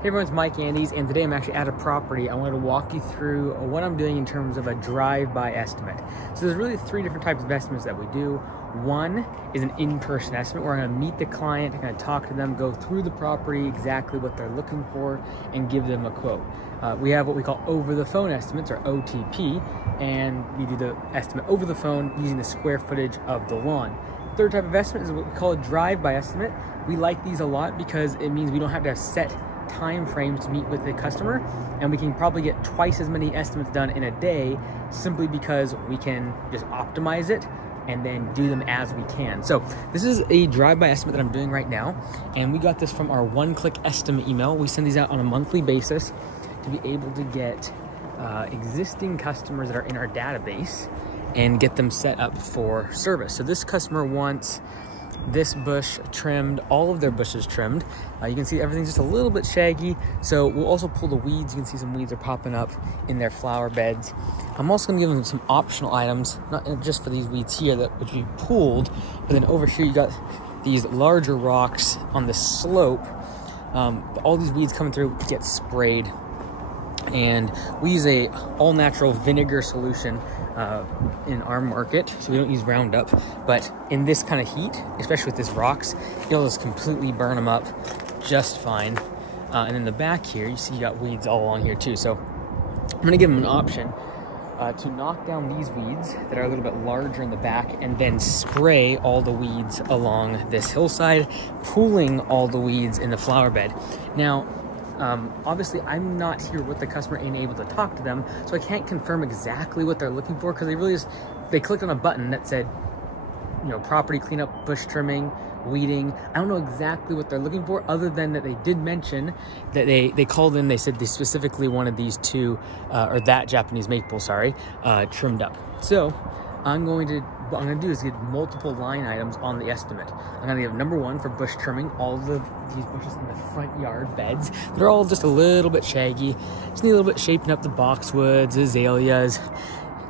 Hey everyone, it's Mike Andes, and today I'm actually at a property. I wanted to walk you through what I'm doing in terms of a drive-by estimate. So there's really three different types of estimates that we do. One is an in-person estimate where I'm going to meet the client, I'm going to talk to them, go through the property, exactly what they're looking for, and give them a quote. We have what we call over-the-phone estimates, or OTP, and we do the estimate over the phone using the square footage of the lawn. Third type of estimate is what we call a drive-by estimate. We like these a lot because it means we don't have to have set time frames to meet with the customer, and we can probably get twice as many estimates done in a day simply because we can just optimize it and then do them as we can. So this is a drive-by estimate that I'm doing right now, and we got this from our one-click estimate email. We send these out on a monthly basis to be able to get existing customers that are in our database and get them set up for service. So this customer wants this bush trimmed, all of their bushes trimmed. You can see everything's just a little bit shaggy. So we'll also pull the weeds. You can see some weeds are popping up in their flower beds. I'm also gonna give them some optional items, not just for these weeds here that which we pulled, but then over here you got these larger rocks on the slope. All these weeds coming through get sprayed, and we use a all-natural vinegar solution in our market, so we don't use Roundup. But in this kind of heat, especially with these rocks, you'll just completely burn them up just fine. And in the back here, you see you got weeds all along here too. So I'm gonna give them an option to knock down these weeds that are a little bit larger in the back and then spray all the weeds along this hillside, pulling all the weeds in the flower bed. Now, obviously I'm not here with the customer and able to talk to them, so I can't confirm exactly what they're looking for, because they clicked on a button that said, you know, property cleanup, bush trimming, weeding. I don't know exactly what they're looking for, other than that they did mention that they called in, they said they specifically wanted these two, or that Japanese maple, sorry, trimmed up. So what I'm gonna do is get multiple line items on the estimate. I'm gonna give number one for bush trimming, all these bushes in the front yard beds. They're all just a little bit shaggy. Just need a little bit shaping up, the boxwoods, azaleas,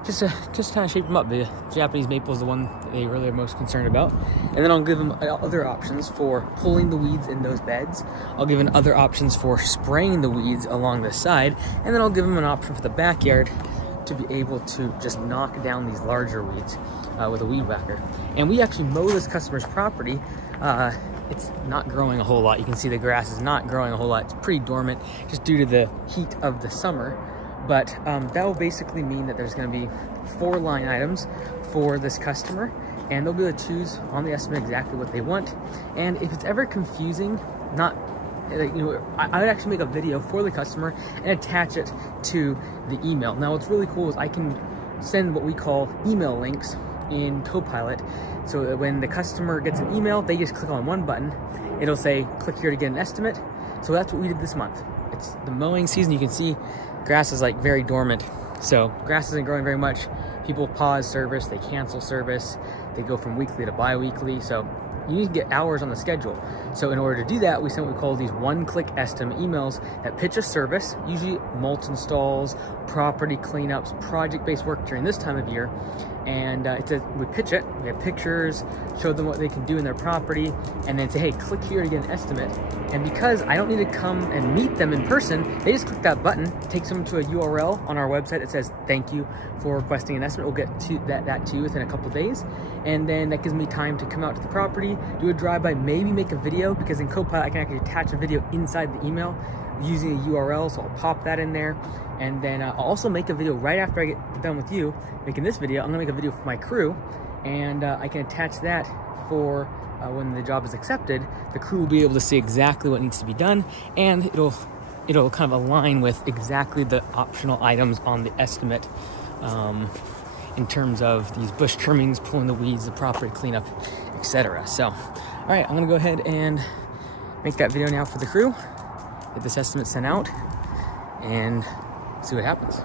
just kind of shape them up. The Japanese maple is the one that they really are most concerned about. And then I'll give them other options for pulling the weeds in those beds. I'll give them other options for spraying the weeds along the side. And then I'll give them an option for the backyard to be able to just knock down these larger weeds with a weed whacker. And we actually mow this customer's property. It's not growing a whole lot. You can see the grass is not growing a whole lot. It's pretty dormant just due to the heat of the summer. But that will basically mean that there's gonna be 4 line items for this customer, and they'll be able to choose on the estimate exactly what they want. And if it's ever confusing, I would actually make a video for the customer and attach it to the email. Now what's really cool is I can send what we call email links in Copilot, so that when the customer gets an email, they just click on one button, it'll say click here to get an estimate. So that's what we did this month. It's the mowing season. You can see grass is like very dormant, so grass isn't growing very much. People pause service, they cancel service, they go from weekly to bi-weekly, so you need to get hours on the schedule. So in order to do that, we send what we call these one-click estimate emails that pitch a service, usually mulch installs, property cleanups, project-based work during this time of year. And we pitch it, we have pictures, show them what they can do in their property, and then say, hey, click here to get an estimate. And because I don't need to come and meet them in person, they just click that button, takes them to a URL on our website that says, thank you for requesting an estimate. We'll get to that to you within a couple days. And then that gives me time to come out to the property, do a drive-by, maybe make a video, because in Copilot, I can actually attach a video inside the email using a URL, so I'll pop that in there. And then I'll also make a video right after I get done with you making this video. I'm gonna make a video for my crew, and I can attach that for when the job is accepted. The crew will be able to see exactly what needs to be done, and it'll kind of align with exactly the optional items on the estimate in terms of these bush trimmings, pulling the weeds, the property cleanup, etc. So, all right, I'm gonna go ahead and make that video now for the crew, get this estimate sent out, and see what happens.